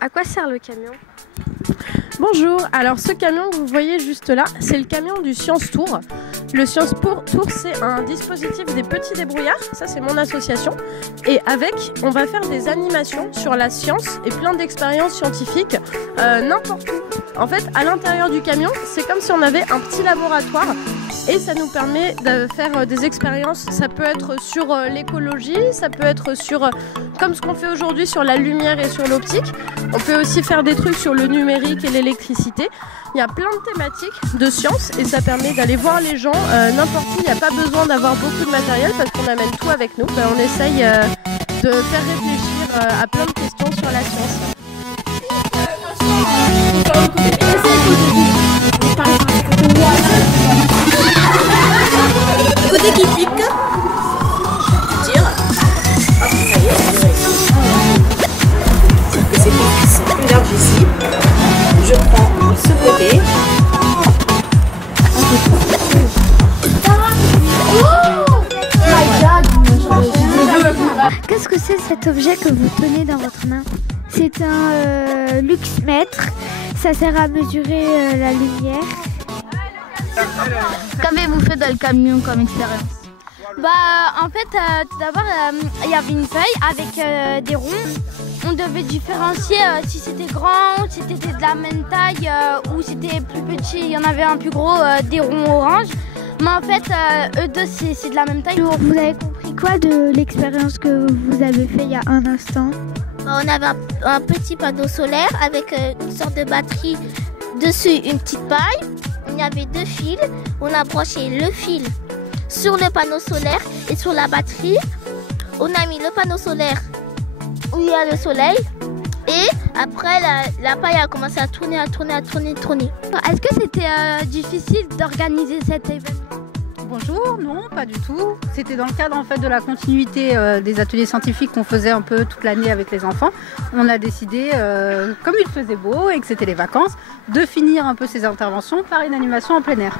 À quoi sert le camion? Bonjour, alors ce camion que vous voyez juste là, c'est le camion du Science Tour. Le Science Tour, c'est un dispositif des petits débrouillards, ça c'est mon association. Et avec, on va faire des animations sur la science et plein d'expériences scientifiques, n'importe où. En fait, à l'intérieur du camion, c'est comme si on avait un petit laboratoire et ça nous permet de faire des expériences. Ça peut être sur l'écologie, ça peut être sur, comme ce qu'on fait aujourd'hui sur la lumière et sur l'optique. On peut aussi faire des trucs sur le numérique et l'électricité. Il y a plein de thématiques de science et ça permet d'aller voir les gens n'importe où. Il n'y a pas besoin d'avoir beaucoup de matériel parce qu'on amène tout avec nous. On essaye de faire réfléchir à plein de questions sur la science. Côté qui pique, tu tires. Hop, ça y est, sauf que c'est plus large ici. Je prends ce côté. Qu'est-ce que c'est cet objet que vous tenez dans votre main? C'est un luxmètre. Ça sert à mesurer la lumière. Qu'avez-vous fait dans le camion comme expérience? En fait, tout d'abord, il y avait une feuille avec des ronds. On devait différencier si c'était grand, si c'était de la même taille ou si c'était plus petit. Il y en avait un plus gros, des ronds orange. Mais en fait, eux deux, c'est de la même taille. Vous avez compris quoi de l'expérience que vous avez fait il y a un instant? On avait un petit panneau solaire avec une sorte de batterie dessus, une petite paille. Il y avait deux fils. On a branché le fil sur le panneau solaire et sur la batterie. On a mis le panneau solaire où il y a le soleil. Et après, la paille a commencé à tourner. Est-ce que c'était difficile d'organiser cet événement? Bonjour, non, pas du tout. C'était dans le cadre en fait de la continuité des ateliers scientifiques qu'on faisait un peu toute l'année avec les enfants. On a décidé, comme il faisait beau et que c'était les vacances, de finir un peu ces interventions par une animation en plein air.